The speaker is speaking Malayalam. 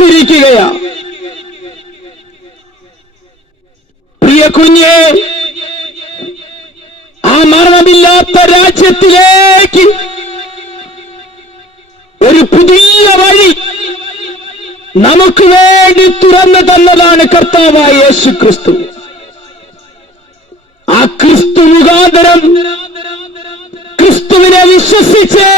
തുറക്കപ്പെട്ടിരിക്കുകയാണ്. പ്രിയ കുഞ്ഞെ, ആ മരണമില്ലാത്ത രാജ്യത്തിലേക്ക് ഒരു പുതിയ വഴി നമുക്ക് വേണ്ടി തുറന്നു തന്നതാണ് കർത്താവായ യേശു ക്രിസ്തു. ആ ക്രിസ്തു മുഖാന്തരം ക്രിസ്തുവിനെ വിശ്വസിച്ച്